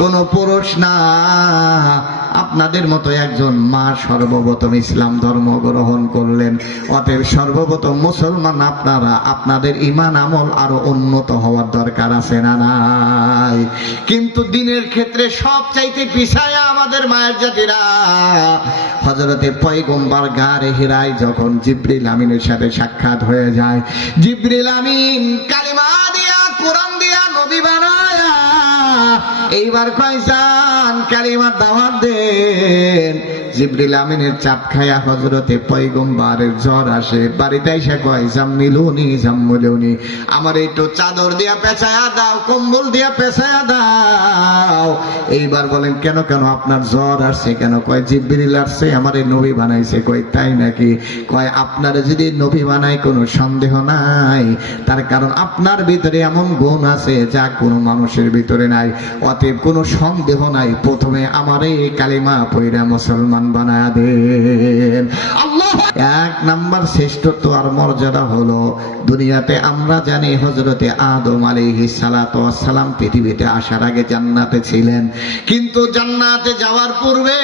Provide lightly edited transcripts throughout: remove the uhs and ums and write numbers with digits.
কোন পুরুষ না। আপনাদের মতো একজন মা সর্বপ্রথম ইসলাম ধর্ম গ্রহণ করলেন, অতএব সর্বপ্রথম মুসলমান আপনারা, আপনাদের ঈমান আমল আরো উন্নত হওয়ার দরকার আছে না নাই? কিন্তু দিনের ক্ষেত্রে সব চাইতে পিছায়া আমাদের মায়ের জাতিরা। হযরতে পয়গম্বর গারে হিরায় যখন জিবরিল আমিনের সাথে সাক্ষাৎ হয়ে যায়, জিবরিল আমিন কালিমা দিয়া কোরআন দিয়া নবী বানায়া এইবার কয়জান কালিমার দাওয়াত দেন। জিবরিল আমিনের চাপ খায়া হযরতে পয়গম্বরের জ্বর আসে, বাড়িতে এসে কয় জাম্মিলুনি জাম্মিলুনি, আমার একটু চাদর দিয়া পেঁচায়া দাও, কম্বল দিয়া পেঁচায়া দাও। এইবার বলেন কেন কেন আপনার জ্বর আসছে কেন? কয় জিবরিল আসছে আমারে নবী বানাইছে। কয় তাই নাকি? কয় আপনার যদি নবী বানায় কোনো সন্দেহ নাই, তার কারণ আপনার ভিতরে এমন গুণ আছে যা কোনো মানুষের ভিতরে নাই, অতএব কোনো সন্দেহ নাই, প্রথমে আমারে কালিমা পয়রা মুসলমান বানায়া দেন। আল্লাহ এক নাম্বার শ্রেষ্ঠত্ব আর মর্যাদা হলো, দুনিয়াতে আমরা জানি হযরতে আদম আলাইহিস সালাতু ওয়াস সালাম পৃথিবীতে আসার আগে জান্নাতে ছিলেন, কিন্তু জান্নাতে যাওয়ার পূর্বে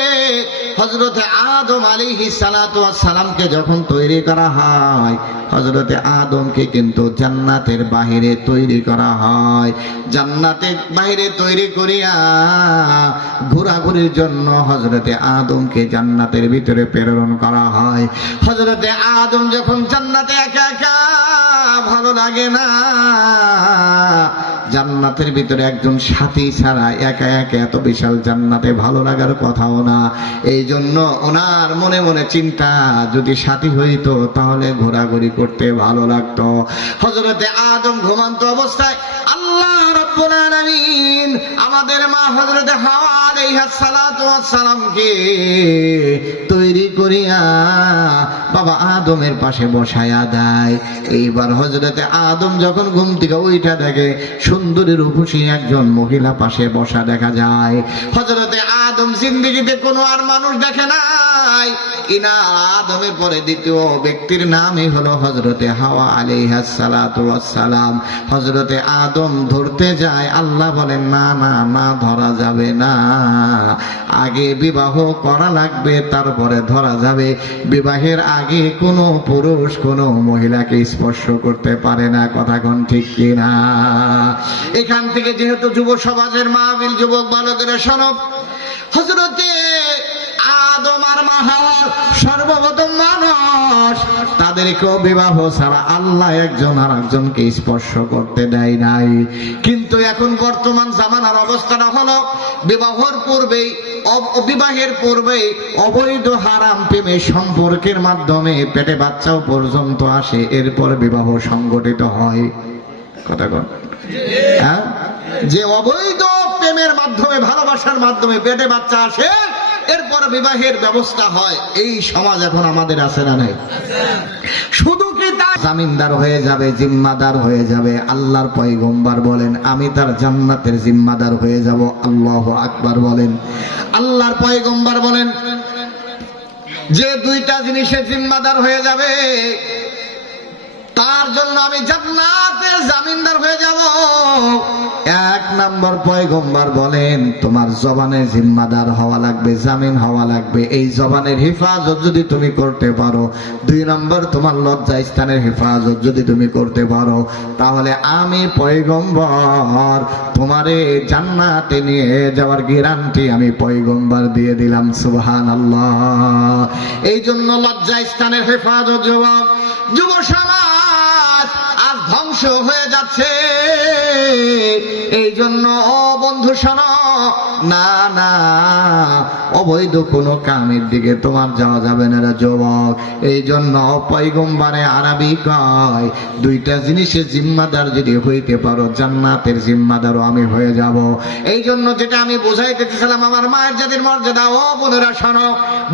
হযরতে আদম আলাইহিস সালাতু ওয়াস সালামকে যখন তৈরি করা হয়, হযরতে আদমকে কিন্তু জান্নাতের বাহিরে তৈরি করা হয়। জান্নাতের বাহিরে তৈরি করিয়া ঘোরাঘুরির জন্য হযরতে আদমকে জান্নাতের ভিতরে প্রেরণ করা হয়। হযরতে আদম যখন জান্নাতে একা একা, ভালো লাগে না, জান্নাতের ভিতরে একজন সাথী ছাড়া একা একা এত বিশাল জান্নাতে ভালো লাগার কথাও না। এই জন্য ওনার মনে মনে চিন্তা, যদি সাথী হইতো তাহলে ঘোরাঘুরি করতে ভালো লাগতো। হযরতে আদম ঘুমন্ত অবস্থায় আল্লাহ রাব্বুল আলামিন আমাদের মা হযরতে হাওয়া আলাইহিস সালাতু ওয়াস সালামকে তৈরি করিয়া বাবা আদমের পাশে বসায়া দেয়। এইবার হযরতে আদম যখন ঘুম থেকে উঠা দেখে সুন্দরী রূপসী একজন মহিলা পাশে বসা দেখা যায়। হযরতে আদম জিন্দেগিতে কোনো আর মানুষ দেখে নাই, ইনা আদমের পরে দ্বিতীয় ব্যক্তির নামই হলো হযরতে হাওয়া আলাইহিস সালাতু ওয়াস সালাম। হযরতে আদম ধরতে যায়, আল্লাহ বলেন না না না, ধরা যাবে না, আগে বিবাহ করা লাগবে তারপরে ধরা যাবে। বিবাহের আগে কোনো পুরুষ কোনো মহিলাকে স্পর্শ করতে পারে না। কথা কোন ঠিক কিনা? এখান থেকে যেহেতু যুব সমাজের মাহফিল, যুবক বালকেরা শোনো, হযরতে আদম আর মা হাওয়া সর্বপ্রথম মানুষ, তাদেরকেও বিবাহ ছাড়া আল্লাহ একজন আর একজনকে স্পর্শ করতে দেয় নাই। কিন্তু এখন বর্তমান জামানার অবস্থাটা হলো, বিবাহের পূর্বেই অবৈধ হারাম প্রেমে সম্পর্কের মাধ্যমে পেটে বাচ্চাও পর্যন্ত আসে, এরপর বিবাহ সংগঠিত হয়। কথা বল, হ্যাঁ, যে অবৈধ প্রেমের মাধ্যমে, ভালোবাসার মাধ্যমে পেটে বাচ্চা আসে, এরপর বিবাহের ব্যবস্থা হয়। এই সমাজ এখন আমাদের আছে না নাই? শুধু কি তাই জামিনদার হয়ে যাবে, জিম্মাদার হয়ে যাবে? আল্লাহর পয়গম্বর বলেন আমি তার জান্নাতের জিম্মাদার হয়ে যাব। আল্লাহু আকবার বলেন। আল্লাহর পয়গম্বর বলেন যে দুইটা জিনিসের জিম্মাদার হয়ে যাবে, তার জন্য আমি জান্নাতের জামিনদার হয়ে যাব। এক নম্বর পয়গম্বর বলেন তোমার জবানের জিম্মাদার হওয়া লাগবে, জামিন হওয়া লাগবে। এই জবানের হেফাজত যদি তুমি করতে পারো, দুই নম্বর তোমার লজ্জা স্থানের হেফাজত যদি তুমি করতে পারো, তাহলে আমি পয়গম্বর তোমারে জান্নাতে নিয়ে যাওয়ার গ্যারান্টি আমি পয়গম্বর দিয়ে দিলাম। সুবহানাল্লাহ। এই জন্য লজ্জা স্থানের হেফাজত, যুব সমাজ আজ ধ্বংস হয়ে যাচ্ছে। এই জন্য বন্ধু শোনো, না না, অবৈধ কোনো কামের দিকে তোমার যাওয়া যাবে না রে যুবক। এই জন্য পয়গম্বরে আরবি কয় দুইটা জিনিসের জিম্মাদার যদি হইতে পারো, জান্নাতের জিম্মাদারও আমি হয়ে যাব। এই জন্য যেটা আমি বোঝাইতে চাইছিলাম, আমার মায়ের জাতির মর্যাদা, ও বোনেরা শোনো,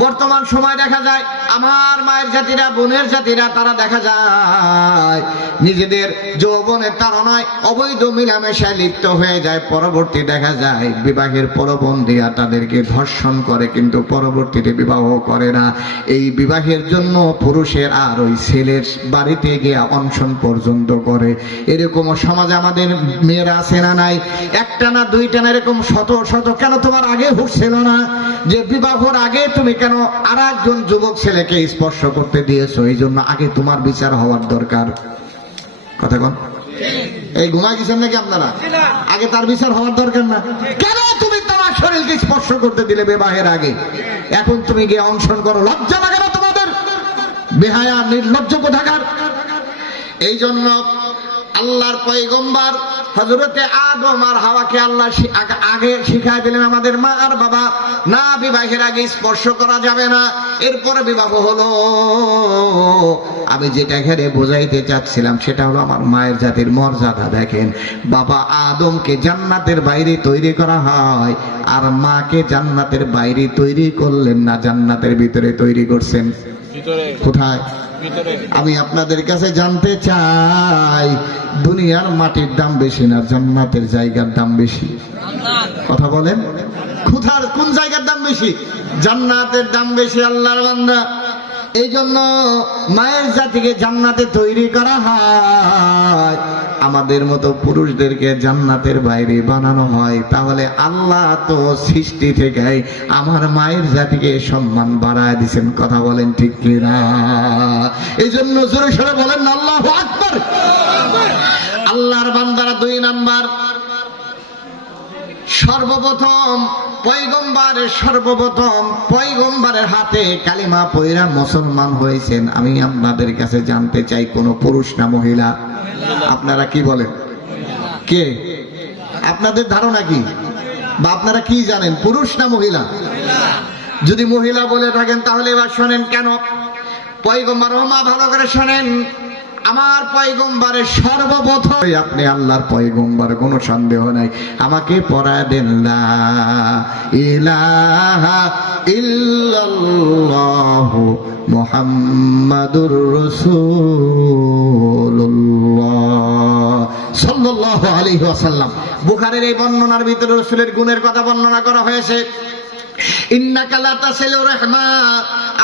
বর্তমান সময় দেখা যায় আমার মায়ের জাতিরা, বোনের জাতিরা, তারা দেখা যায় নিজেদের যৌবনের তাড়নায় অবৈধ মিলামেশায় লিপ্ত হয়ে যায়। পরবর্তী দেখা যায় বিবাহের প্রলোভন দিয়া তাদেরকে ধর্ষণ করে, কিন্তু পরবর্তীতে বিবাহ করে না। এই বিবাহের জন্য পুরুষের আর ওই ছেলের বাড়িতে গিয়ে অনশন পর্যন্ত করে। এরকম সমাজে আমাদের মেয়েরা আছে না নাই? একটা না দুইটা না, এরকম শত শত। কেন তোমার আগে হুঁশ ছিল না যে বিবাহের আগে তুমি কেন আর একজন যুবক ছেলেকে স্পর্শ করতে দিয়েছো? এই জন্য আগে তোমার বিচার হওয়ার দরকার। কথা কোন? এই ঘুমাই গেছেন নাকি আপনারা? আগে তার বিচার হওয়ার দরকার না? কেন তুমি তোমার শরীরকে স্পর্শ করতে দিলে বিবাহের আগে? এখন তুমি গিয়ে অনশন করো। লজ্জা লাগে না তোমাদের? বেহায়া নির্লজ্জ কোথাকার। এই জন্য আল্লাহর পয়গম্বর হযরতে আদম আর হাওয়াকে আল্লাহ আগে শিখাই দিলেন আমাদের মা আর বাবা, না বিবাহের আগে স্পর্শ করা যাবে না। এরপরে বিবাহ হলো। আমি যেটা ঘরে বোঝাইতে চাচ্ছিলাম সেটা হলো আমার মায়ের জাতির মর্যাদা। দেখেন, বাবা আদমকে জান্নাতের বাইরে তৈরি করা হয়, আর মাকে জান্নাতের বাইরে তৈরি করলেন না, জান্নাতের ভিতরে তৈরি করছেন। কোথায়? আমি আপনাদের কাছে জানতে চাই, দুনিয়ার মাটির দাম বেশি না জান্নাতের জায়গার দাম বেশি? কথা বলেন, কোন জায়গার দাম বেশি? জান্নাতের দাম বেশি। আল্লাহর বান্দা, এই জন্য মায়ের জাতিকে জান্নাতে তৈরি করা হয়, আমাদের মতো পুরুষদেরকে জান্নাতের বাইরে বানানো হয়। তাহলে আল্লাহ তো সৃষ্টি থেকে আমার মায়ের জাতিকে সম্মান বাড়ায় দিয়েছেন। কথা বলেন ঠিক কিনা? এই জন্য জোরে সরে বলেন আল্লাহু আকবার। আল্লাহর বান্দারা, 2 নাম্বার, সর্বপ্রথম পয়গম্বরের হাতে কালিমা পয়রা মুসলমান হয়েছেন। আমি আপনাদের কাছে জানতে চাই, কোন পুরুষ না মহিলা? আপনারা কি বলেন? কে? আপনাদের ধারণা কি, বা আপনারা কি জানেন, পুরুষ না মহিলা? যদি মহিলা বলে থাকেন তাহলে এবার শোনেন কেন পয়গম্বর। মা ভালো করে শোনেন, আমার পয়গম্বরের সর্বপ্রথম আপনি আল্লাহর পয়গম্বর, কোনো সন্দেহ নাই। আমাকে পড়া দেন লা ইলাহা ইল্লাল্লাহু মুহাম্মাদুর রাসূলুল্লাহ সাল্লাল্লাহু আলাইহি ওয়াসাল্লাম। বুখারীর এই বর্ণনার ভিতরে রাসূলের গুণের কথা বর্ণনা করা হয়েছে। ইন্নাকা লা তাসিলুর রাহমা,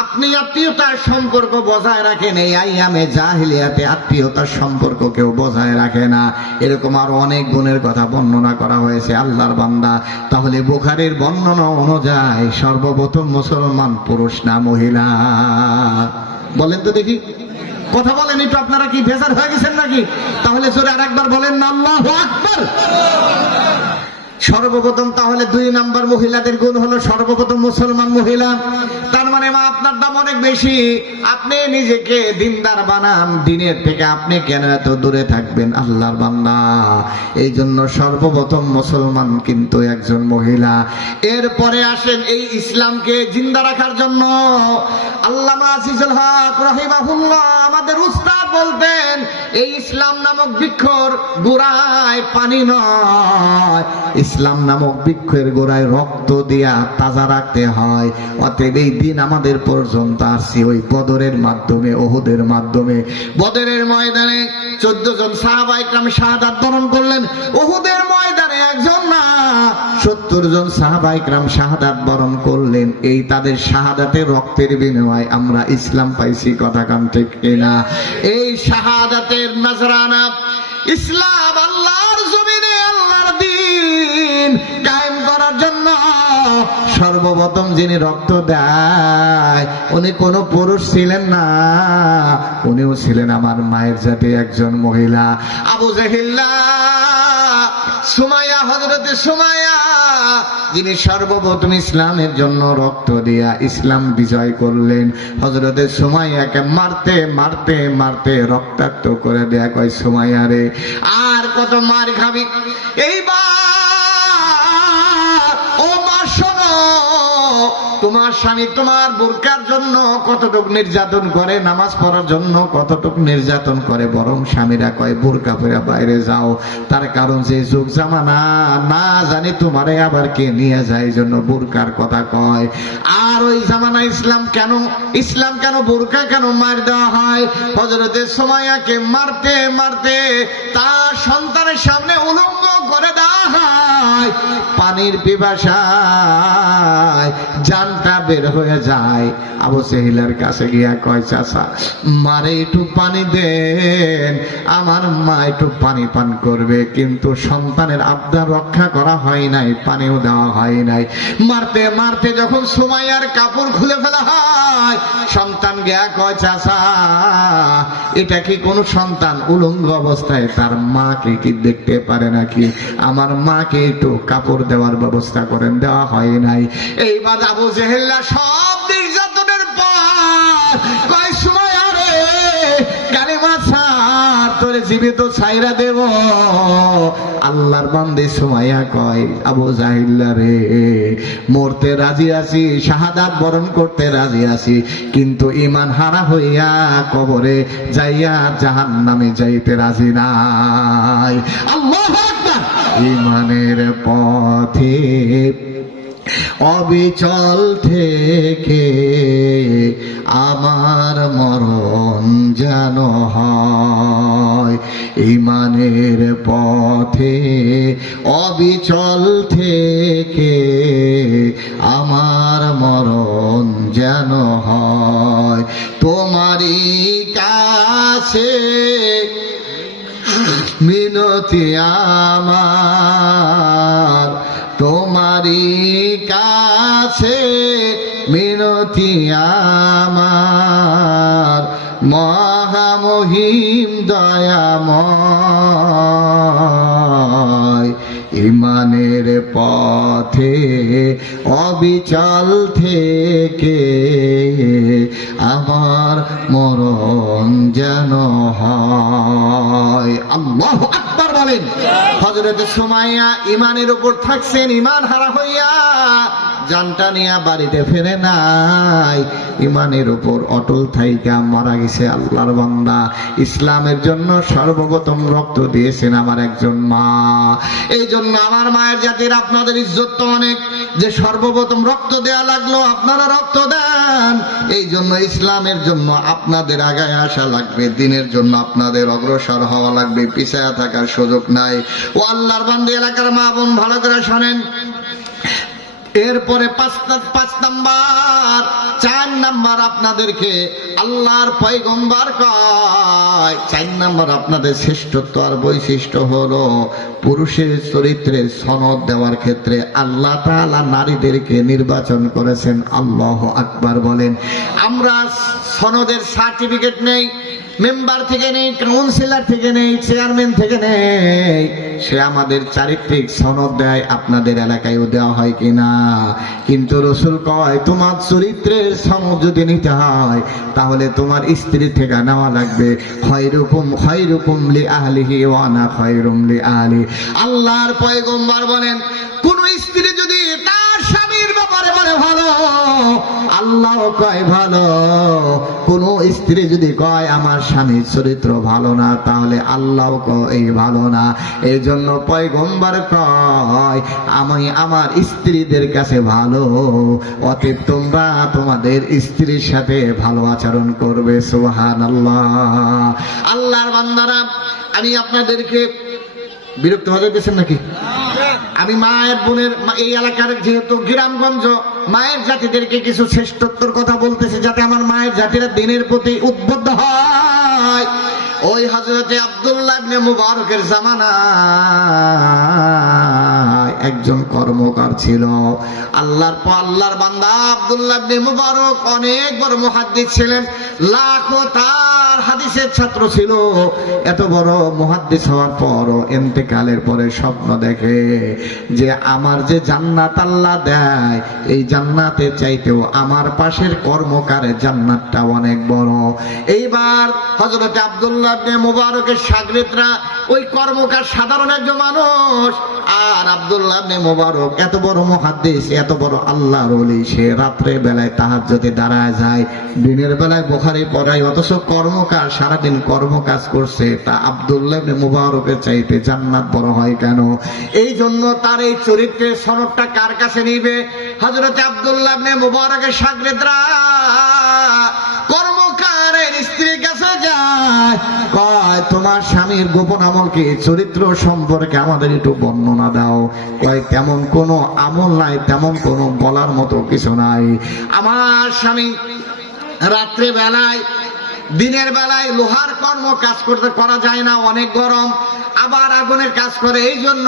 আপনি আত্মীয়তার সম্পর্ক বজায় রাখেন। এই আইয়ামে জাহিলিয়াতে আত্মীয়তার সম্পর্ক কেউ বজায় রাখে না। এরকম আরো অনেক গুণের কথা বর্ণনা করা হয়েছে। আল্লাহর বান্দা, তাহলে বুখারীর বর্ণনা অনুযায়ী সর্বপ্রথম মুসলমান পুরুষ না মহিলা? বলেন তো দেখি, কথা বলেন একটু। আপনারা কি বেজার হয়ে গেছেন নাকি? তাহলে জোরে আরেকবার বলেন না আল্লাহু আকবার। সর্বপ্রথম তাহলে 2 নাম্বার মহিলাদের গুণ হলো সর্বপ্রথম মুসলমান মহিলা। তার মানে মা আপনার দাম অনেক বেশি। আপনি নিজেকে দিনদার বানান, দিনের থেকে আপনি কেন এত দূরে থাকবেন? আল্লাহর বান্দা, এই জন্য সর্বপ্রথম মুসলমান কিন্তু একজন মহিলা। এরপরে আসেন এই ইসলামকে জিন্দা রাখার জন্য আল্লামা আজিজুল হক রাহিমাহুল্লাহ আমাদের উস্তাদ বলতেন, এই ইসলাম নামক বৃক্ষর গোড়ায় পানি নয়, ইসলাম নামক বৃক্ষের গোড়ায় রক্ত দিয়া তাজা রাখতে হয়। অতএব এই দিন আমাদের পর্যন্ত আসছে ওই বদরের মাধ্যমে, ওহুদের মাধ্যমে। বদরের ময়দানে 14 জন সাহাবায়ে কেরাম শাহাদাত বরণ করলেন। ওহুদের ময়দানে একজন না 70 জন সাহাবায়ে কেরাম শাহাদাত বরণ করলেন। এই তাদের শাহাদাতের রক্তের বিনিময়ে আমরা ইসলাম পাইছি। কথা কান ঠিক কিনা? এই শাহাদাতের নজরানা ইসলাম আল্লাহর জমিনে আল্লাহর দ্বীন কায়েম করার জন্য সর্বপ্রথম যিনি রক্ত দেয় উনি কোনো পুরুষ ছিলেন না, উনিও ছিলেন আমার মায়ের জাতি একজন মহিলা। আবু জাহিল্লা সুমাইয়া, হযরতে সুমাইয়া, যিনি সর্বপ্রথম ইসলামের জন্য রক্ত দিয়া ইসলাম বিজয় করলেন। হযরতে সুমাইয়াকে মারতে মারতে মারতে রক্তাক্ত করে দেয়া কয়, সুমাইয়া রে আর কত মার খাবি? এইবার ও মা শোনো, তোমার স্বামী তোমার বোরকার জন্য কতটুক নির্যাতন করে, নামাজ পড়ার জন্য কতটুক নির্যাতন করে, বরং স্বামীরা কয় বোরকা পরে বাইরে যাও। তার কারণ যে যুগ জামানা না জানি তোমারে আবার কে নিয়ে যায়, এই জন্য বোরকার কথা কয়। আর ওই জামানা ইসলাম কেন বোরকা কেন মার দেওয়া হয়? হযরতে সুমাইয়াকে মারতে মারতে তার সন্তানের সামনে উলঙ্গ করে দেয়, পানির পিপাসায় জানটা বের হয়ে যায়। আবু জেহেলের কাছে গিয়া কয়, চাচা মারে একটু পানি দেন, আমার মা একটু পানি পান করবে। কিন্তু সন্তানের আবদার রক্ষা করা হয় নাই, পানিও দেওয়া হয় নাই। মারতে মারতে যখন সুমাইয়ার কাপড় খুলে ফেলা হয়, সন্তান গিয়া কয়, চাচা এটা কি কোন সন্তান উলঙ্গ অবস্থায় তার মাকে কি দেখতে পারে নাকি? আমার মাকে একটু কাপড় দেওয়ার ব্যবস্থা করেন। দেওয়া হয় নাই। এইবার আবু জেহেল সব নির্যাতনের পর কয়, সুমাইয়া রে কালিমা ছাড়, তোরে জীবিত ছাইরা দেব। আল্লাহর বান্দে সুমাইয়া কয়, আবু জাহিল রে মরতে রাজি আছি, শাহাদাত বরণ করতে রাজি আছি, কিন্তু ঈমান হারা হইয়া কবরে যাইয়া জাহান্নামে যাইতে রাজি নাই। আল্লাহু আকবার। ঈমানের পথে অবিচল থেকে আমার মরণ যেন হয়। ঈমানের পথে অবিচল থেকে আমার মরণ যেন হয়। তোমারই কাছে মিনতি আমার, তোমারই কাছে মিনতি আমার, মহামহিম দয়াময়। ঈমানের পথে অবিচল থেকে আমার মরণ যেন হয়। আল্লাহু আকবার বলেন। হযরত সুমাইয়া ঈমানের উপর থাকছেন, ঈমান হারা হইয়া জানটা নিয়ে বাড়িতে ফেরে নাই, ঈমানের উপর অটল থাইকা মারা গেছে। আল্লাহর বান্দা, ইসলামের জন্য সর্বপ্রথম রক্ত দিয়েছেন আমার একজন মা। এই জন্য আমার মায়ের জাতির আপনাদের ইজ্জত তো অনেক, যে সর্বপ্রথম রক্ত দেয়া লাগলো, আপনারা রক্ত দেন। এই জন্য ইসলামের জন্য আপনাদের আগায় আসা লাগবে, দিনের জন্য আপনাদের অগ্রসর হওয়া লাগবে, পিছায়া থাকার সুযোগ নাই। ও আল্লাহর বান্দা, এলাকার মা বোন ভালো করে শোনেন। এরপরে 5 নাম্বার, 4 নাম্বার আপনাদেরকে আল্লাহর পয়গম্বর কয়, 4 নাম্বার আপনাদের শ্রেষ্ঠত্ব আর বৈশিষ্ট্য হলো পুরুষের চরিত্রের সনদ দেওয়ার ক্ষেত্রে আল্লাহ তাআলা নারীদেরকে নির্বাচন করেছেন। আল্লাহু আকবার বলেন। আমরা সনদের সার্টিফিকেট নেই, মেম্বার থেকে নেই, কাউন্সিলর থেকে নেই, চেয়ারম্যান থেকে নেই, সে আমাদের চারিত্রিক সনদ দেয়। আপনাদের এলাকায়ও দেওয়া হয় কিনা? কিন্তু রাসূল কয়, তোমার চরিত্রের সনদ যদি নিতে হয় তাহলে তোমার স্ত্রী থেকে নেওয়া লাগবে। খায়রুকুম লি আহলিহি ওয়া আনা খায়রুম লি আহলি। আল্লাহর পয়গম্বর বলেন, কোন স্ত্রী যদি তার স্বামীর ব্যাপারে বলে ভালো, আল্লাহ কয় ভালো। কোন স্ত্রী যদি কয় আমার স্বামীর চরিত্র ভালো না, তাহলে আল্লাহ কয় ভালো না। এই জন্য পয়গম্বর কয়, আমি আমার স্ত্রীদের কাছে ভালো, অতএব তোমরা তোমাদের স্ত্রীর সাথে ভালো আচরণ করবে। সুবহানাল্লাহ। আল্লাহর বান্দারা, আমি আপনাদেরকে বিরক্ত হয়ে গেছেন নাকি? আমি মায়ের বোনের এই এলাকার যেহেতু গ্রামগঞ্জ, মায়ের জাতিদেরকে কিছু শ্রেষ্ঠত্বর কথা বলতেছে, যাতে আমার মায়ের জাতিরা দিনের প্রতি উদ্বুদ্ধ হয়। ওই হযরতে আব্দুল্লাহ ইবনে মুবারকের জামানায় একজন কর্মকার ছিল। আল্লাহর বান্দা আব্দুল্লাহ ইবনে মুবারক অনেক বড় মুহাদ্দিস ছিলেন, লাখো তার হাদিসের ছাত্র ছিল। এত বড় মুহাদ্দিস হওয়ার পর ইন্তেকালের পরে স্বপ্ন দেখে যে আমার যে জান্নাত আল্লাহ দেয়, এই জান্নাতের চাইতেও আমার পাশের কর্মকারের জান্নাতটা অনেক বড়। এইবার হযরত আব্দুল্লাহ ইবনে মুবারকের শাগির্দরা, ওই কর্মকার সাধারণ একজন মানুষ, আর আব্দুল্লাহ ইবনে মুবারক এত বড় মুহাদ্দিস, এত বড় আল্লাহর ওলি, সে রাত্রে বেলায় তাহাজ্জুদে দাঁড়ায় যায়, দিনের বেলায় বুখারী পড়ায়, অথচ কর্মকার সারাদিন কর্মকাজ করছে। তা আব্দুল্লাহ ইবনে মুবারকের চাইতে জান্নাত বড় হয় কেন? এই জন্য তার এই চরিত্রের সনদটা কার কাছে নিবে? হযরত আব্দুল্লাহ ইবনে মুবারকের শাগির্দরা কর্মকারের স্ত্রীর কাছে যায়, কয় তোমার স্বামীর গোপন আমল কি, চরিত্র সম্পর্কে আমাদের একটু বর্ণনা দাও। কয় তেমন কোনো আমল নাই, তেমন কোনো বলার মতো কিছু নাই। আমার স্বামী রাত্রে বেলায়, দিনের বেলায় লোহার কর্ম কাজ করতে করা যায় না, অনেক গরম, আবার আগুনের কাজ করে, এই জন্য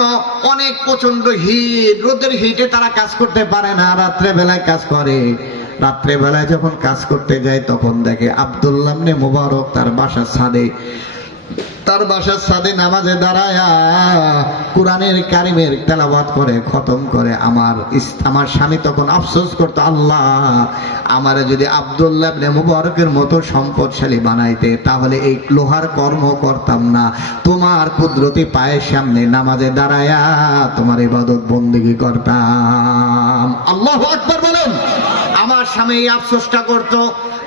অনেক প্রচন্ড হিট, রোদের হিটে তারা কাজ করতে পারে না, রাত্রে বেলায় কাজ করে। রাত্রে বেলায় যখন কাজ করতে যায় তখন দেখে আব্দুল্লাহ ইবনে মুবারক তার বাসার ছাদে নামাজে দাঁড়ায়া কোরআনের কারিমের তেলাওয়াত করে, খতম করে। আমার স্বামী তখন আফসোস করতো, আল্লাহ আমারে যদি আব্দুল্লাহ ইবনে মুবারকের মতো সম্পদশালী বানাইতে, তাহলে এই লোহার কর্ম করতাম না, তোমার কুদরতি পায়ের সামনে নামাজে দাঁড়ায়া তোমার ইবাদত বন্দেগী করতাম। আল্লাহু আকবার বলেন। আমার স্বামী এই আফসোসটা করতো।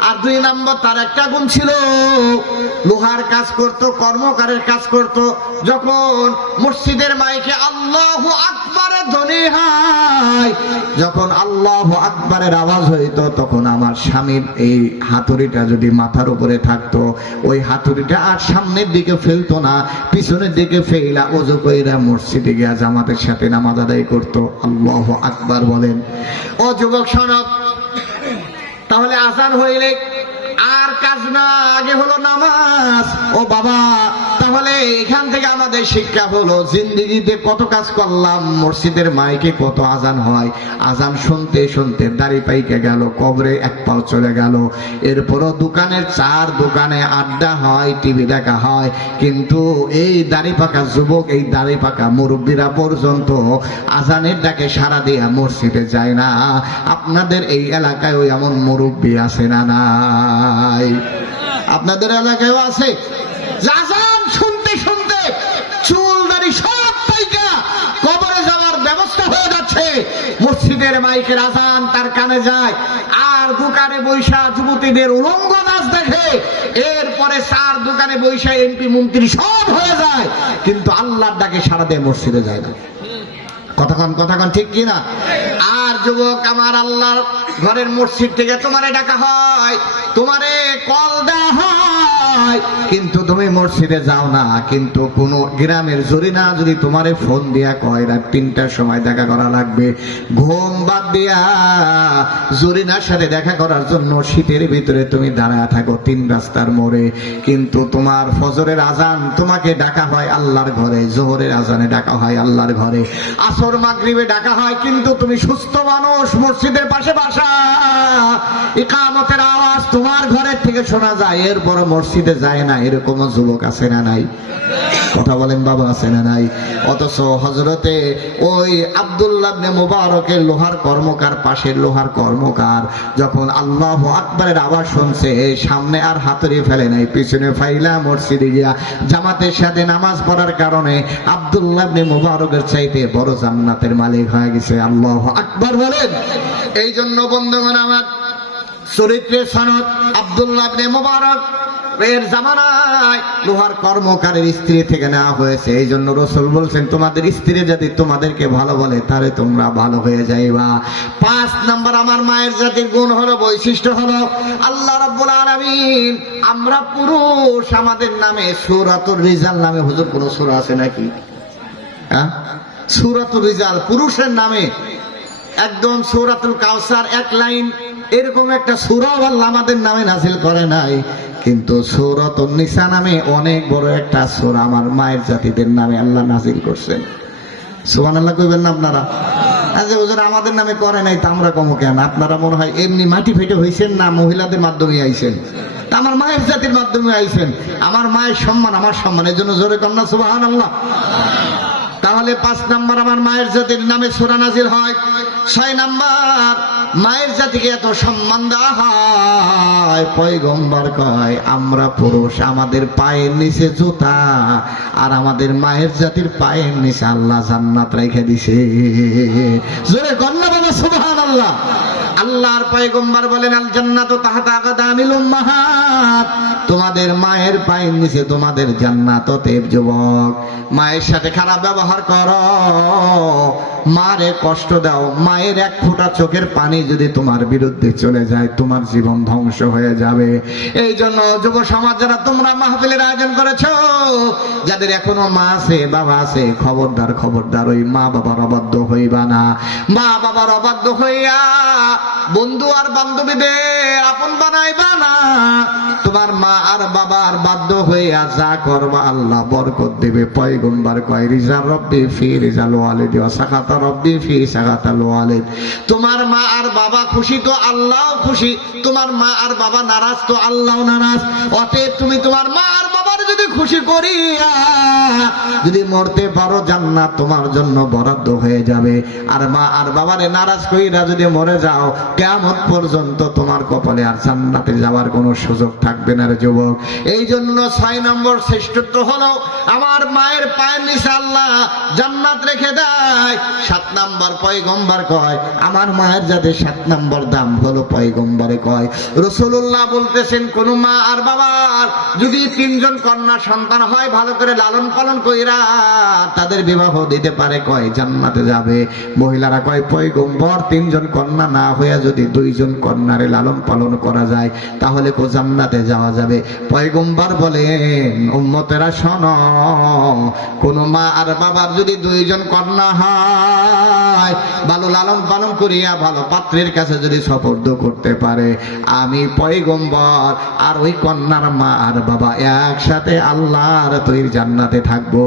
আর 2 নম্বর তার একটা গুণ ছিল, লোহার কাজ করত, কর্মকারের কাজ করত। যখন মসজিদের মাইকে আল্লাহু আকবারের ধ্বনি হয়, যখন আল্লাহু আকবারের আওয়াজ হইতো, তখন আমার স্বামীর এই হাতুড়িটা যদি মাথার উপরে থাকতো, ওই হাতুড়িটা আর সামনের দিকে ফেলতো না, পিছনের দিকে ফেলা ওযু কইরা মসজিদে গিয়া জামাতের সাথে নামাজ আদায় করতো। আল্লাহু আকবার বলেন। ও যুবক শোনো, তাহলে আজান হইলে আর কাজ না, আগে হলো নামাজ। ও বাবা, তাহলে এখান থেকে আমাদের শিক্ষা হলো, জিন্দেগিতে কত কাজ করলাম, মসজিদের মাইকে কত আজান হয়, আজান শুনতে শুনতে দাড়ি পাইকে গেল, কবরে এক পাও চলে গেল। এরপরও দোকানের চার দোকানে আড্ডা হয়, টিভি দেখা হয়, কিন্তু এই দাড়ি পাকা যুবক, এই দাড়ি পাকা মুরব্বীরা পর্যন্ত আজানের ডাকে সাড়া দিয়া মসজিদে যায় না। আপনাদের এই এলাকায় ওই এমন মুরব্বী আছে না নাই? আপনাদের এলাকায়ও আছে? আজান শুনতে শুনতে চুল দাড়ি সব পাইকা কবরে যাওয়ার ব্যবস্থা হয়ে যাচ্ছে। মসজিদের মাইকের আজান তার কানে যায়, আর দোকানে বৈশা যুবতীদের উলঙ্গ নাচ দেখে, এরপরে চার দোকানে বৈশা এমপি মন্ত্রী সব হয়ে যায়, কিন্তু আল্লাহর ডাকে সাড়া দিয়ে মসজিদে যায় না। কথাক্ষণ ঠিক কিনা? আর যুবক আমার, আল্লাহর ঘরের মসজিদ থেকে তোমারে ডাকা হয়, তোমারে কল দেওয়া হয়, কিন্তু তুমি মসজিদে যাও না। কিন্তু কোন গ্রামের জরিনা যদি তোমারে ফোন দিয়া কয় রাত 3টার সময় দেখা করা লাগবে, ঘুম বাদ দিয়া জরিনার সাথে দেখা করার জন্য শীতের ভিতরে তুমি দাঁড়ায় থাকো 3 রাস্তার মোড়ে, কিন্তু তোমার ফজরের আজান তোমাকে ডাকা হয় আল্লাহর ঘরে, জোহরের আজানে ডাকা হয় আল্লাহর ঘরে, আসর মাগরিবে ডাকা হয়, কিন্তু তুমি সুস্থ মানুষ, মসজিদের পাশে বাসা, ইকামতের আওয়াজ তোমার ঘরের থেকে শোনা যায়, এরপর মসজিদে যায় না। এরকম যুবক আছে না নাই? কথা বলেন বাবা, আছে না নাই? অথচ হযরতে ওই আব্দুল্লাহ ইবনে মুবারকের লোহার কর্মকার, পাশের লোহার কর্মকার যখন আল্লাহু আকবারের আওয়াজ শুনছে, সামনে আর হাতুড়ি ফেলে নাই, পিছনে ফাইলা মসজিদে গিয়া জামাতের সাথে নামাজ পড়ার কারণে আব্দুল্লাহ ইবনে মুবারকের চাইতে বড় জান্নাতের মালিক হয়ে গেছে। আল্লাহু আকবার বলেন। এই জন্য বন্ধুগণ আমার, চরিত্রের সনদ আব্দুল্লাহ ইবনে মুবারক এর জামানায় লোহার কর্মকারের স্ত্রী থেকে নেওয়া হয়েছে। এই জন্য রাসূল বলছেন, তোমাদের স্ত্রী যদি তোমাদেরকে ভালো বলে, তাহলে তোমরা ভালো হয়ে যাইবা। 5 নাম্বার আমার মায়ের জাতির গুণ হলো, বৈশিষ্ট্য হলো, আল্লাহ রাব্বুল আলামিন, আমরা পুরুষ, আমাদের নামে সূরাতুর রিজাল নামে, হুজুর কোন সূরা আছে নাকি? হ্যাঁ, সূরাতুর রিজাল পুরুষের নামে, একদম সূরাতুল কাউসার 1 লাইন, এরকম একটা সূরা আল্লাহ আমাদের নামে নাজিল করে নাই। কিন্তু সূরাতুন নিসা নামে অনেক বড় একটা সূরা আমার মায়ের জাতিদের নামে আল্লাহ নাজিল করছেন। সুবহানাল্লাহ কইবেন না আপনারা? আজ হুজুর আমাদের নামে করে নাই, তা আমরা কম কেন? আপনারা মনে হয় এমনি মাটি ফেটে হইছেন না, মহিলাদের মাধ্যমে আইছেন? তা আমার মায়ের জাতির মাধ্যমে আইছেন। আমার মায়ের সম্মান আমার সম্মান, এই জন্য জোরে কন্যা সুবহানাল্লাহ। তাহলে 5 নাম্বার আমার মায়ের জাতির নামে সূরা নাজিল হয়। 6 নাম্বার, মায়ের জাতিকে এত সম্মান দেওয়া হয়, পয়গম্বর কয় আমরা পুরুষ, আমাদের পায়ের নিচে জুতা, আর আমাদের মায়ের জাতির পায়ের নিচে আল্লাহ জান্নাত রেখে দিছে। জোরে কন্যা বাবা সুবহানাল্লাহ। আল্লাহর পয়গম্বর বলেন, আল জান্নাতু তাহতা আকদামিল উম্মাহাত, তোমাদের মায়ের পায়ের নিচে তোমাদের জান্নাত। অতএব যুবক, মায়ের সাথে খারাপ ব্যবহার করো, মারে কষ্ট দাও, মায়ের এক ফোঁটা চোখের পানি যদি তোমার বিরুদ্ধে চলে যায়, তোমার জীবন ধ্বংস হয়ে যাবে। এই জন্য যুব সমাজ যারা তোমরা মাহফিলের আয়োজন করেছো, যাদের এখনো মা আছে বাবা আছে, খবরদার খবরদার ওই মা বাবার অবাধ্য হইবা না। মা বাবার অবাধ্য হইয়া বন্ধু আর বান্ধবীদের আপন বানাইবা না। তোমার মা আর বাবার বাধ্য হইয়া যা করবা আল্লাহ বরকত দেবে। পয়গম্বর কয় রিজা রব্বি ফি রিজাল ওয়ালিদ ওয়া সাকাতা রব্বি ফি সাকাতাল ওয়ালিদ। তোমার মা আর বাবা খুশি তো আল্লাহও খুশি, তোমার মা আর বাবা নারাজ তো আল্লাহও নারাজ। অতএব তুমি তোমার মা আর বাবার যদি খুশি করিয়া যদি মরতে পারো, জান্নাত তোমার জন্য বরাদ্দ হয়ে যাবে। আর মা আর বাবারে নারাজ কইরা যদি মরে যাও, কিয়ামত পর্যন্ত তোমার কপালে আর জান্নাতে যাওয়ার কোনো সুযোগ থাকবে না রে যুবক। এই জন্য 6 নম্বর শ্রেষ্ঠত্ব হলো আমার মায়ের পায়ের নিচে আল্লাহ জান্নাত রেখে দেয়। 7 নম্বর পয়গম্বর কয় আমার মায়ের যাতে 7 নম্বর দাম হলো পয়গম্বরে কয়। রাসূলুল্লাহ বলতেছেন কোন মা আর বাবার যদি 3 জন কন্যা সন্তান হয়, ভালো করে লালন পালন কইরা তাদের বিবাহ দিতে পারে, কয় জান্নাতে যাবে। মহিলারা কয় পয়গম্বর 3 জন কন্যা না হইয়া যদি 2 জন কন্যারে লালন পালন করা যায়, তাহলে কো জান্নাতে যাওয়া যাবে। পয়গম্বর বলেন উম্মতেরা শোনো, কোন মা আর বাবার যদি 2 জন কন্যা হয়, ভালো লালন পালন করিয়া ভালো পাত্রের কাছে যদি সুপুর্দ করতে পারে, আমি পয়গম্বর আর ওই কন্যার মা আর বাবা একসাথে আল্লাহর তৈরি জান্নাতে থাকবো।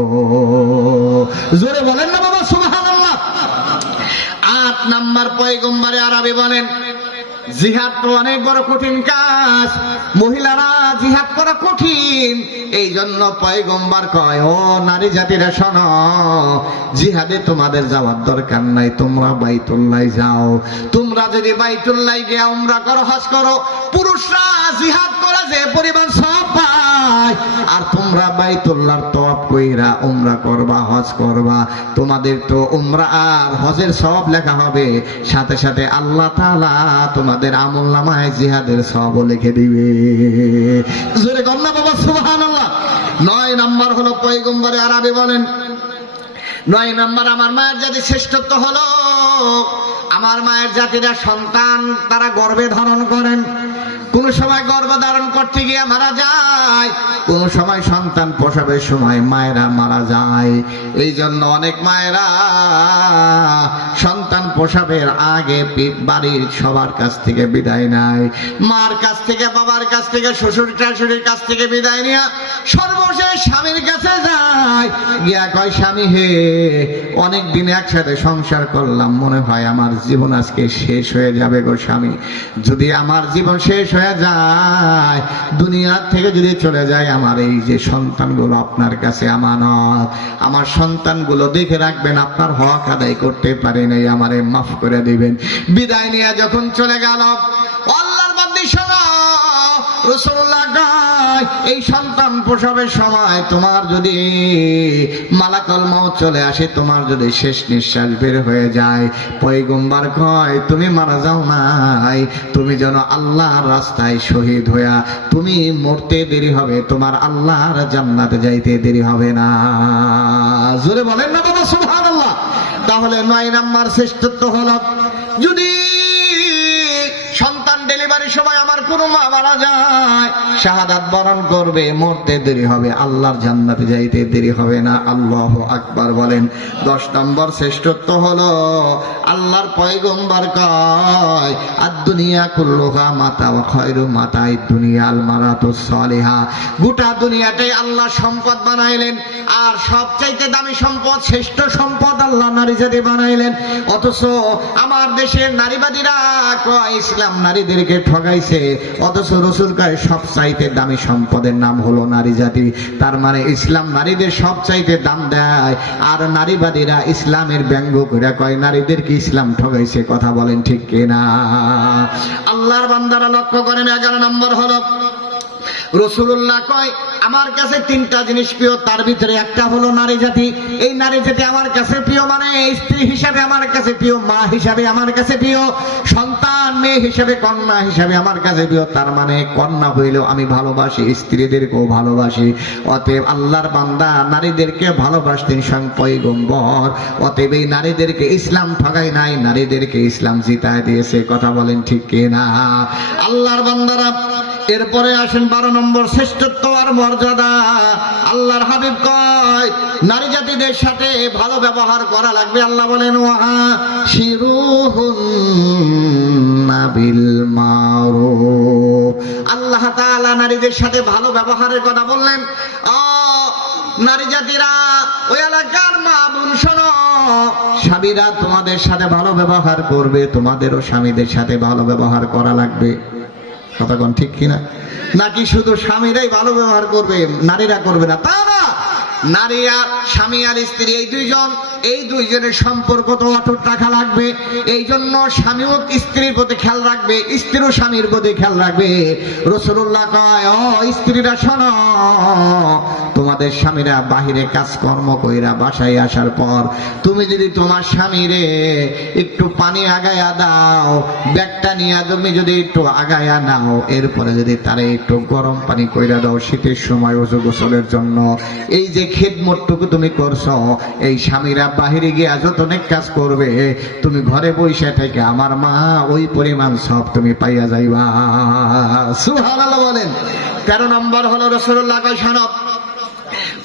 জোরে বলেন না বাবা সুবহানাল্লাহ। 8 নাম্বার পয়গম্বরে আরবি বলেন জিহাদ তো অনেক বড় কঠিন কাজ, মহিলারা জিহাদ করা কঠিন। এই জন্য পয়গম্বর কয় ও নারী জাতিরা শোনো, জিহাদে তোমাদের যাওয়ার দরকার নাই, তোমরা বাইতুল্লাহ যাও। তোমরা যদি বাইতুল্লাহ গিয়ে উমরা করো, হজ করো, পুরুষরা জিহাদ করে যে পরিমাণ সওয়াব পায়, আর তোমরা বাইতুল্লাহর তওয়াফ কইরা উমরা করবা, হজ করবা, তোমাদের তো উমরা আর হজের সওয়াব লেখা হবে, সাথে সাথে আল্লাহ তাআলা তোমাদের আমলনামায় জিহাদের সওয়াব লিখে দিবে। জোরে কন্যা বাবা সুবহানাল্লাহ। 9 নাম্বার হলো পয়গম্বরে আরবি বলেন 9 নাম্বার আমার মায়ের জাতি শ্রেষ্ঠত্ব হলো আমার মায়ের জাতিরা সন্তান তারা গর্ভে ধারণ করেন। কোন সময় গর্ভ ধারণ করতে গিয়ে মারা যায়, কোন সময় সন্তান প্রসবের সময় মায়েরা মারা যায়। এই জন্য অনেক মায়েরা সন্তান প্রসবের আগে বাড়ির সবার কাছ থেকে বিদায় নেয়, মার কাছ থেকে, বাবার কাছ থেকে, শ্বশুর শাশুড়ির কাছ থেকে বিদায় নিয়ে সর্বশেষ স্বামীর কাছে যায়, গিয়া কয় স্বামী হে, অনেক দিন একসাথে সংসার করলাম, মনে হয় আমার জীবন আজকে শেষ হয়ে যাবে গো স্বামী। যদি আমার জীবন শেষ হয়ে যায়, দুনিয়া থেকে যদি চলে যায়, আমার এই যে সন্তানগুলো আপনার কাছে আমানত, আমার সন্তানগুলো দেখে রাখবেন, আপনার হক আদায় করতে পারি নাই, আমারে মাফ করে দিবেন। বিদায় নিয়ে যখন চলে গেল, আল্লাহর বান্দী শোনো, রাসূলুল্লাহ কয় এই সন্তান প্রসবের সময় তোমার যদি মালাকুল মউত চলে আসে, তোমার যদি শেষ নিঃশ্বাস বের হয়ে যায়, পয়গম্বর কয় তুমি মারা যাও নাই, তুমি যেন আল্লাহর রাস্তায় শহীদ হইয়া তুমি মরতে দেরি হবে, তোমার আল্লাহর জান্নাতে যাইতে দেরি হবে না। জোরে বলেন না বাবা সুবহানাল্লাহ। তাহলে 9 নাম্বার শ্রেষ্ঠত্ব হলো যদি সন্তান ডেলিভারির সময় আমার কোনো মা মারা যায়, শাহাদাত বরণ করবে, মরতে দেরি হবে, আল্লাহর জান্নাতে যাইতে দেরি হবে না। আল্লাহু আকবার বলেন। 10 নম্বর শ্রেষ্ঠত্ব হলো আল্লাহর পয়গম্বর কয় আদ-দুনিয়া কুল্লুহা মাতা ওয়া খায়রু মাতা'id দুনিয়া আল মারাতুস সালিহা। গোটা দুনিয়াটাই আল্লাহ সম্পদ বানাইলেন, আর সবচাইতে দামি সম্পদ, শ্রেষ্ঠ সম্পদ আল্লাহ নারী জাতি বানাইলেন। অথচ আমার দেশের নারীবাদীরা কয় ইসলাম নারীদেরকে ঠগাইছে, অথচ রাসূল কয় সবচাইতে দামি সম্পদের নাম হলো নারী জাতি। তার মানে ইসলাম নারীদের সবচাইতে দাম দেয়, আর নারীবাদীরা ইসলামের ব্যঙ্গ করে কয় নারীদেরকে ইসলাম ঠগাইছে। কথা বলেন ঠিক কিনা? আল্লাহর বান্দারা লক্ষ্য করেন। 11 নম্বর হলো রাসূলুল্লাহ কয় আমার কাছে তিনটা জিনিস প্রিয়, তার ভিতরে একটা হলো নারী জাতি। এই নারী জাতি আমার কাছে প্রিয়, মানে স্ত্রী হিসাবে আমার কাছে প্রিয়, মা হিসাবে আমার কাছে প্রিয়, সন্তান মেয়ে হিসাবে কন্যা হিসাবে আমার কাছে প্রিয়। তার মানে কন্যা হইলেও আমি ভালোবাসি, স্ত্রীদেরকেও ভালোবাসি। অতএব আল্লাহর বান্দা নারীদেরকে ভালোবাসতেন স্বয়ং পয়গম্বর। অতএব এই নারীদেরকে ইসলাম ঠগায় নাই, নারীদেরকে ইসলাম জিতায় দিয়েছে। কথা বলেন ঠিক কিনা? আল্লাহর বান্দারা, এরপরে আসেন 12 নম্বর শ্রেষ্ঠত্ব আর মর্যাদা। আল্লাহর হাবিব কয় নারী জাতিদের সাথে ভালো ব্যবহার করা লাগবে। আল্লাহ বলেন ওয়াশিরুহুন্না বিল মারুফ। আল্লাহ তাআলা নারীদের সাথে ভালো ব্যবহারের কথা বললেন। নারী জাতিরা, ওই এলাকার মা বোন শোনো, স্বামীরা তোমাদের সাথে ভালো ব্যবহার করবে, তোমাদেরও স্বামীদের সাথে ভালো ব্যবহার করা লাগবে। কথা কোন ঠিক কিনা? নাকি শুধু স্বামীরাই ভালো ব্যবহার করবে, নারীরা করবে না? তা না, নারী আর স্বামী আর স্ত্রী এই দুইজনের সম্পর্ক তো অটুট রাখা লাগবে। এই জন্য স্বামীও স্ত্রীর প্রতি খেয়াল রাখবে, স্ত্রীও স্বামীর প্রতি খেয়াল রাখবে। রাসূলুল্লাহ কয় ও স্ত্রীরা শোনো, তোমাদের স্বামীরা বাহিরে কাজকর্ম কইরা বাসায় আসার পর তুমি যদি তোমার স্বামীরে একটু পানি আগায়া দাও, ব্যাগটা নিয়ে তুমি যদি একটু আগায়া নাও, এরপরে যদি তারে একটু গরম পানি কইরা দাও শীতের সময় ওযু গোসলের জন্য, এই যে খিদমতটুকু তুমি করছো, এই স্বামীরা বাহিরে গিয়ে যত অনেক কাজ করবে, তুমি ঘরে বসে থেকে আমার মা ওই পরিমাণ সব তুমি পাইয়া যাইবা। সুবহানাল্লাহ বলেন। 13 নম্বর হলো রাসূলুল্লাহ কয় শোনো,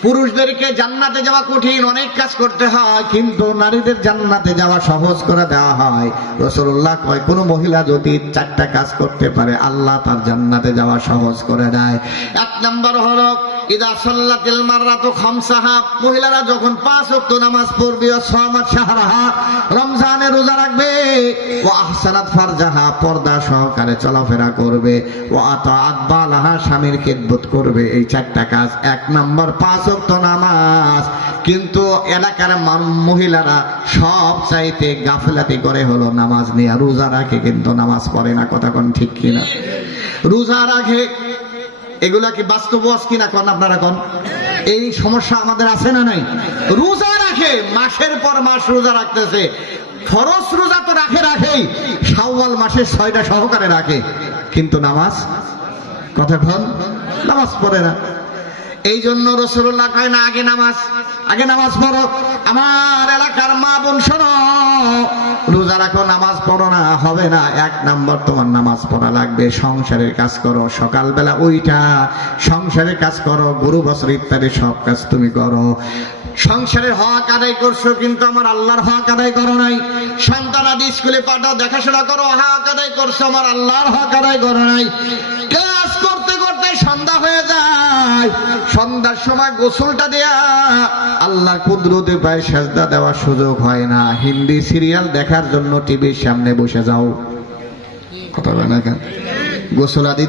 পুরুষদেরকে জান্নাতে যাওয়া কঠিন, অনেক কাজ করতে হয়, কিন্তু নারীদের জান্নাতে যাওয়া সহজ করে দেওয়া হয়। রাসূলুল্লাহ কয় কোন মহিলা যদি 4টা কাজ করতে পারে, আল্লাহ তার জান্নাতে যাওয়া সহজ করে দেয়। 1 নম্বর হলো ইদা সাল্লাতিল মাররাতু খামসাহা, মহিলারা যখন 5 ওয়াক্ত নামাজ পড়বে, সামাত শাহরাহা, রমজানে রোজা রাখবে, ওয়া আহসানাত ফারজাহা, পর্দা সহকারে চলাফেরা করবে, ওয়া আতাআত বালাহা, স্বামীর খেদমত করবে। এই 4টা কাজ। 1 নম্বর 5 ওয়াক্ত নামাজ। কিন্তু এলাকার মহিলারা সব চাইতে গাফলাতি করে হলো নামাজ নিয়ে, রোজা রাখে কিন্তু নামাজ পড়ে না। কথা কোন ঠিক কিনা? রোজা রাখে, এগুলা কি বাস্তব কিনা কোন আপনারা কোন? এই সমস্যা আমাদের আছে না নাই? রোজা রাখে, মাসের পর মাস রোজা রাখতেছে, ফরজ রোজা তো রাখেই, শাওয়াল মাসে 6টা সহকারে রাখে, কিন্তু নামাজ কতক্ষণ নামাজ পড়ে না। এই জন্য রাসূলুল্লাহ কয় না, আগে নামাজ পড়ো। আমার এলাকার মা বোন শোনো, রোজা রাখো, নামাজ পড়ো না, হবে না। 1 নম্বর তোমার নামাজ পড়া লাগবে। সংসারের কাজ করো, সকালবেলা ওইটা সংসারের কাজ করো, গরু বছর ইত্যাদি সব কাজ তুমি করো। সংসারের হক আদায় করছো, কিন্তু আমার আল্লাহর হক আদায় করো নাই। সন্তান আদি স্কুলে পাঠাও, দেখাশোনা করো, হক আদায় করছো, আমার আল্লাহর হক আদায় করো নাই। কাজ করতে করতে সন্ধ্যা হয়ে যায়, সন্ধ্যার সময় গোসলটা দেয়া আল্লাহর কুদরতে পায় সেজদা দেওয়ার সুযোগ হয় না। হিন্দি সিরিয়াল দেখার জন্য টিভির সামনে বসে যাও। কথা বলে না কেন? গোসল আদি